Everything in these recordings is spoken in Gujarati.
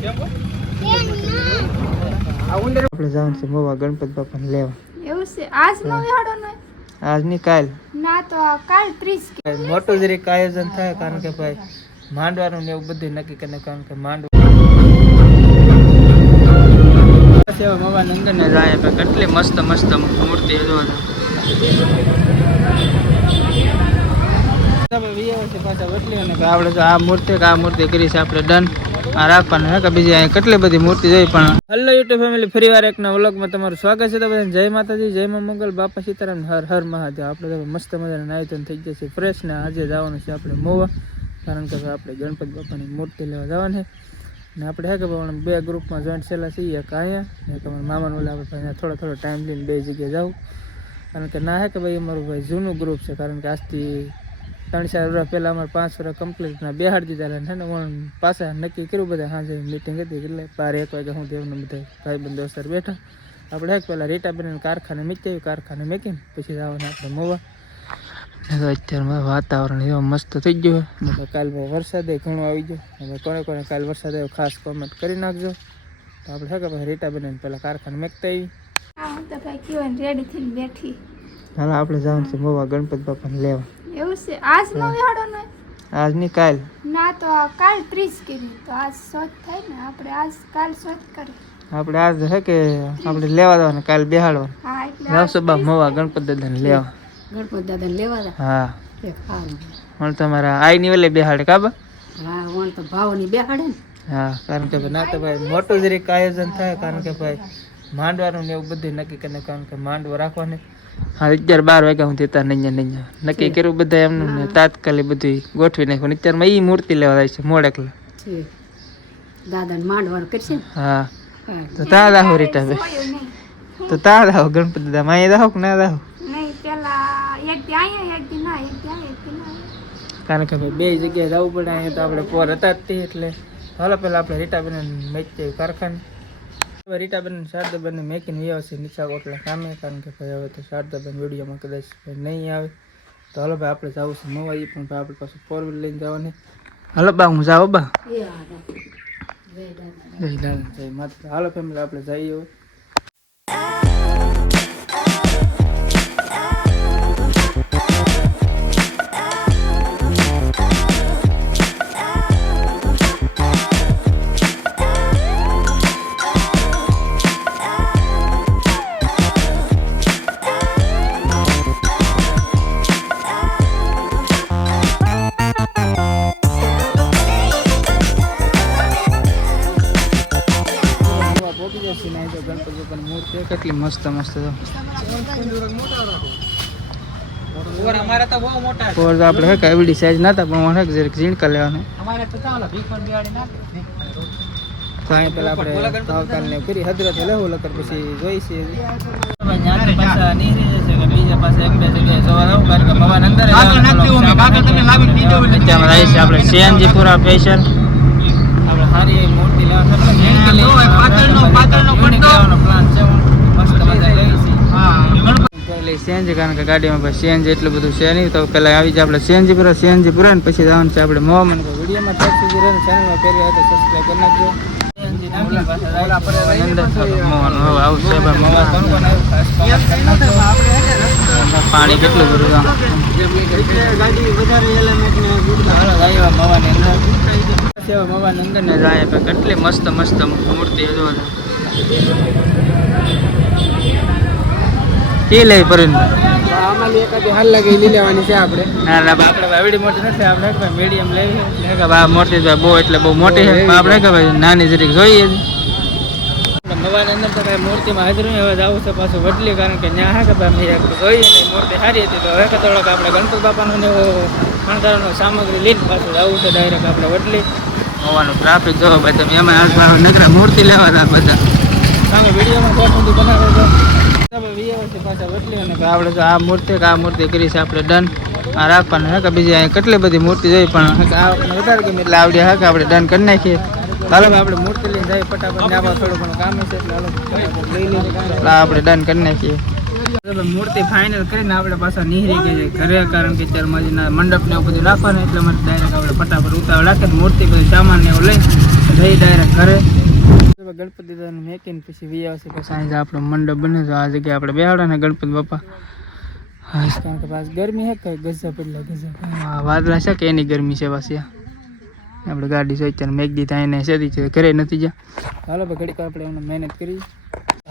આપણે જવાનું છે મોવા ગણપતિ બાપાને લેવા. એવું છે આજ નો વિહાડો ને આજ ની કાલ ના તો કાલ 30 મોટું જરીક આયોજન થાય કારણ કે ભાઈ માંડવાનું ને એવું બધું નક્કી કરીને કારણ કે માંડવું મોવા અંદર ને જાય કેટલી મસ્ત મસ્ત મૂર્તિ આપણે તો આ મૂર્તિ કરી છે આપણે ડન આ રાખવાનું હે કે બીજી અહીં કેટલી બધી મૂર્તિ જોઈ પણ હેલો યુટ્યુબ ફેમિલી ફરી વાર એકના વ્લોગમાં તમારું સ્વાગત છે. તો બધા જય માતાજી, જય માં મંગલ, બાપા સીતારામ, હર હર મહાદેવ. આપણે તો મસ્ત મજાના નાયતન થઈ જશે ફ્રેશ ને આજે જવાનું છે આપણે મોવા કારણ કે આપણે ગણપતિ બાપાની મૂર્તિ લેવા જવાની ને આપણે હે કે બે ગ્રુપમાં જોઈન્ટ છેલ્લા છીએ એક અહીંયા એક અમારા મામાને ઓલા આપણે થોડો ટાઈમ લઈને બે જગ્યાએ જાઉં કારણ કે ના હે કે ભાઈ અમારું ભાઈ જૂનું ગ્રુપ છે કારણ કે આજથી 3-4 વર્ષ પહેલાં અમારે 5 વર્ષ કમ્પ્લીટના બેહાડી દીધા છે ને પાછા નક્કી કર્યું બધા સાંજે મિટિંગ હતી એટલે 12-1 વાગે હું દેવને બધા ભાઈબંધ દોસ્તાર બેઠા આપણે એક પહેલાં રીટા બનીને કારખાને મૂકી આવ્યું કારખાને મૂકીને પછી જવાનું આપણે મોવા. અત્યારમાં વાતાવરણ એવો મસ્ત થઈ ગયું હોય કાલ વરસાદ ઘણો આવી ગયો હવે કોને કાલ વરસાદ આવ્યો ખાસ કોમેન્ટ કરી નાખજો. તો આપણે હે કે ભાઈ રીટા બનીને પહેલાં કારખાને મૂકતા આવી રેડી થઈને બેઠી. હાલ આપણે જવાનું છે મોવા ગણપતિ બાપાને લેવા. એવું છે આજ નો વિહાડો ને આજ ની કાલ ના તો કાલ 30 કરી તો આજ શોધ થાય ને આપણે આજ કાલ શોધ કરી આપણે આજ હે કે આપણે લેવા જવાનું કાલ બેહાડવાનું. હા એટલે આવશો બા મોવા ગણપતિ દાદાને લેવા. ગણપતિ દાદાને લેવા હા એક હારું પણ તમારા આઈ ની વેલે બેહાડે કાબા. હા વણ તો ભાવની બેહાડે ને. હા કારણ કે ના તો ભાઈ મોટું જરીક આયોજન થાય કારણ કે ભાઈ માંડવાનું ને એવું બધું નક્કી કરીને કારણ કે માંડવો રાખવાની. હા 11-12 વાગ્યા હું દેતા નહીં નક્કી કર્યું બધા એમનું ને તાત્કાલિક બધું ગોઠવી નાખ્યું. અત્યારમાં ઈ મૂર્તિ લેવા જાય છે મોડેકલા દાદાને માંડવાનું કરશે ને. હા તો તા દાહો રીટા ભાઈ તો તા દાહો ગણપતિ દાદા માય દાહો કે ના દાહો નહીં પેલા એક દી આયા એક દી ના એક દી આયા એક દી ના કારણ કે ભાઈ બે જગ્યાએ જવું પડે અહીંયા તો આપણે પોર હતા જ તે એટલે હાલો પહેલાં આપણે રીટાબેન મેચી કારખાને રીટાબેન શારદાબેન મેકીને વ્યવસ્થિત નીચા ઓટલા કામે કારણ કે ભાઈ હવે તો શારદાબેન વિડીયોમાં કદાચ નહીં આવે તો હાલો ભાઈ આપણે જવું છે મોવા એ પણ આપણે પાછું 4 વ્હીલ લઈને જવાની. હાલો બા હું જાઉં બા જય દાદા જય માતા. હાલો ફેમિલી આપણે જઈએ. કેટલી મસ્ત મસ્ત આપણે હે એવડી સાઈઝ નતા પણ હે જરીક ઝીણકા લેવાનું કાંઈ પેલા આપણે ભાવતાલને કરી હદરત લેવું લકર પછી જોઈ છે પાછા નીકળી જશે કે બીજા પાસે એક બે જગ્યાએ જવા દઉં કારણ કે મવાન અંદર આપણે સીએનજી પૂરા સ્પેશિયલ આપણે સારી મૂર્તિ લેવાનો પ્લાન છે. સીએનજી કારણ કે ગાડીમાં ભાઈ સીએનજી એટલું બધું છે નહીં તો પહેલાં આવી જાય આપણે સીએનજી પૂરા ને પછી જવાનું છે આપણે મોવામાં વિડીયોમાં ટેક્સ સુધી રહે ચેનલમાં પહેરી હોય તો સબસ્ક્રાઈબ કરી નાખજો. પાણી કેટલું બધું મવાની અંદર ને જાય કેટલી મસ્ત મસ્ત મૂર્તિ એ લઈ પરીને હાલ લાગે લઈ લેવાની છે આપણે. ના આપણે એવડી મોટી નથી આપણે મીડિયમ લેવી મોટી બહુ એટલે બહુ મોટી છે આપણે કે ભાઈ નાની જરીક જોઈએ મવાની અંદર તો કઈ મૂર્તિમાં હાજર હવે જવું છે પાછું વડલી કારણ કે ત્યાં હા કે ભાઈ જોઈએ ને મૂર્તિ સારી હતી તો હવે થોડોક આપણે ગણપતિ બાપાનું શણગારવાનું સામગ્રી લઈને પાછું જવું છે ડાયરેક્ટ આપણે વડલી હોવાનું ટ્રાફિક જોવો ભાઈ તમે એમાં નગરા મૂર્તિ લેવાના બધા તમે વિડીયોમાં ત્યાં સુધી બનાવો છો પાછા વટલી અને આપણે તો આ મૂર્તિ કરી છે આપણે ડન આ રાખવાનું હે કે બીજી અહીં કેટલી બધી મૂર્તિ જોઈ પણ વધારે ગમે એટલે આવડે હા કે આપણે ડન કરી નાખીએ. હાલો આપણે મૂર્તિ લઈને જઈએ ફટાફટ ને આવા થોડું ઘણું કામ છે એટલે લઈ લઈએ આપણે ડન કરી નાખીએ. મૂર્તિ ફાઇનલ કરીને આપણે પાછા નીકળી ગઈ ઘરે કારણ કે અત્યારે મંડપ ને એવું બધું રાખવાનું એટલે મને ડાયરેક્ટ આપણે ફટાફટ ઉતાવળ રાખે મૂર્તિ બધી સામાન ને એવું લઈને જઈ ડાયરેક્ટ ઘરે ગણપતિ દાદાને મેકીને પછી વી આવશે. પછી સાંજે આપણો મંડપ બને તો આ જગ્યાએ આપણે બેહાડો ને ગણપતિ બાપા. હા, કારણ કે પાછ ગરમી છે કે ગજબ એટલે ગજબ. વાદળા છે કે એની ગરમી છે પાછી. આપણે ગાડી છે અત્યારે મેઘદી થાય ને સેદી છે ઘરે નથી ગયા. હાલો ભાઈ ઘડીક આપણે એમને મહેનત કરી.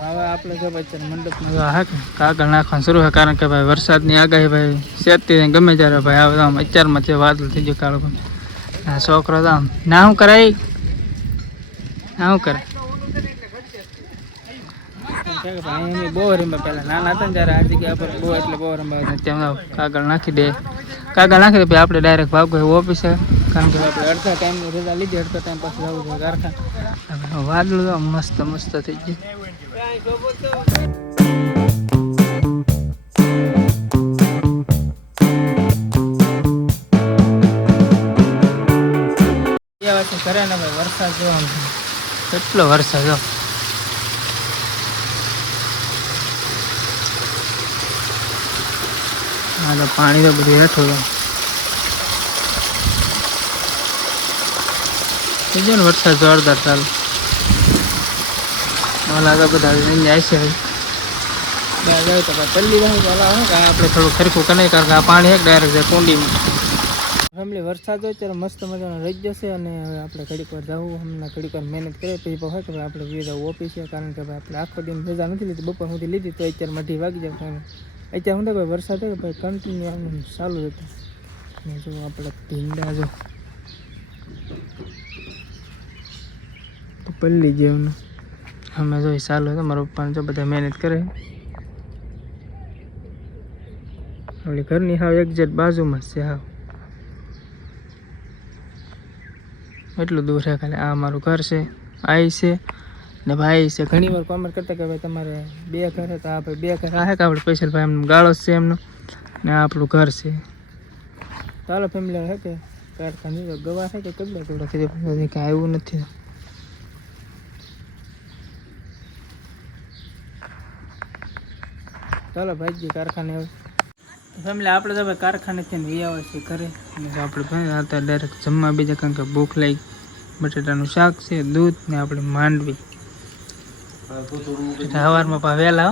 હવે આપણે જો અત્યારે મંડપમાં હા કે કાગળ નાખવાનું શરૂ છે, કારણ કે ભાઈ વરસાદની આગાહી ભાઈ સેતી ગમે ત્યારે ભાઈ આવે આમ અત્યારમાં છે વાદળ થઈ ગયો કાળો. હા છોકરો તો આમ ના શું કરાય ના શું કરે બહુ રમ્યા પેલા નાના હતા ને ત્યારે આ જગ્યા પર બહુ એટલે બહુ રમ્યા. ત્યાં કાગળ નાખી દે, કાગળ નાખી દે પછી આપણે ડાયરેક્ટ ભાગો એવું ઓફિસે, કારણ કે આપણે અડધા ટાઈમની રજા લીધી, અડધા ટાઈમ પછી જવું જોઈએ કારખાને. વાદળું તો મસ્ત મસ્ત થઈ ગયું. કરે ને ભાઈ વરસાદ જો કેટલો વરસાદ જો. હા તો પાણી તો બધું હેઠું થઈ ગયો ને વરસાદ જોરદાર ચાલુ. ઓલા તો બધા જાય છે ભાઈ તો પલ્લી આપણે થોડું ખરખું કરી, કારણ કે આ પાણી એક ડાયરેક્ટ છે કુંડીમાં. ફેમિલી વરસાદ હોય ત્યારે મસ્ત મજાનો રહી જશે અને હવે આપણે ઘડીક વાર જવું, હમણાં ઘડીક વાર મહેનત કરીએ પછી હોય કે ભાઈ આપણે વીર ઓફિસ છે, કારણ કે ભાઈ આપણે આખો દિન રજા નથી લીધી, બપોર સુધી લીધી તો અત્યારે મઢી વાગી જાય. અત્યારે શું ભાઈ વરસાદ હોય ભાઈ કન્ટિન્યુ આમ ચાલુ જ હતું. અને જો આપણે ભીંડા જો પલ્લી જેવું અમે જો ચાલુ હતું. મારા પપ્પાને જો બધા મહેનત કરે. આપણી ઘરની હાવ એક્ઝેક્ટ બાજુમાં જ છે, હાવ એટલું દૂર છે ખાલી. આ મારું ઘર છે, આઈ છે ને ભાઈ છે. ઘણી વાર કોમેન્ટ કરતા કે ભાઈ તમારે 2 ઘર હતા. આ ભાઈ 2 ઘર આ કે આપણે સ્પેશિયલ ભાઈ એમનો ગાળો છે એમનો ને આ આપણું ઘર છે. ચાલો ફેમિલી હે કે કારખાને ગવા છે કે કેટલા કીધું કાંઈ આવ્યું નથી. ચાલો ભાઈજી કારખાને આવે ફેમિલી. આપણે તો ભાઈ કારખાનેથી વી આવે છે ઘરે, અને આપણે ભાઈ आता ડાયરેક્ટ જમવા બીજા, કારણ કે ભૂખ લાગી. બટેટાનું શાક છે, દૂધ ને આપણે માંડવી. સવારમાં પા વહેલા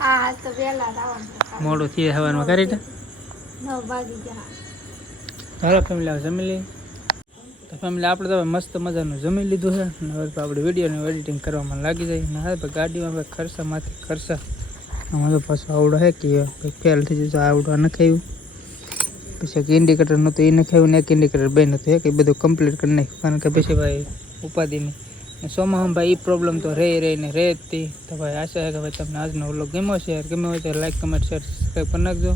હા તો વેલા આવવાનું મોડું થી સવારમાં કરી દે 9 વાગી ગયા. ચાલો ફેમિલી જમી લઈએ. તો ફેમિલી આપણે તો મસ્ત મજાનું જમી લીધું છે, અને હવે તો આપણે વિડીયોને એડિટિંગ કરવામાં લાગી જાય. ને હવે ગાડીમાં ભાઈ ખર્ચામાંથી ખર્ચા આમાં તો પાછું આવડો હે કે ફેલ થઈ જશે. આવડો નખાયું પછી એક ઇન્ડિકેટર નહોતું એ નખાયું ને એક ઇન્ડિકેટર બે નહોતું કે બધું કમ્પ્લીટ કરી નાખ્યું, કારણ કે પછી ભાઈ ઉપાધિની સોમાં ભાઈ એ પ્રોબ્લેમ તો રહીને રહે જ. તો ભાઈ આશા છે કે ભાઈ તમને આજનો વ્લોગ ગમ્યો છે. ગમ્યો હોય તો લાઈક કમેન્ટ શેર સબસ્ક્રાઈબ કરી નાખજો.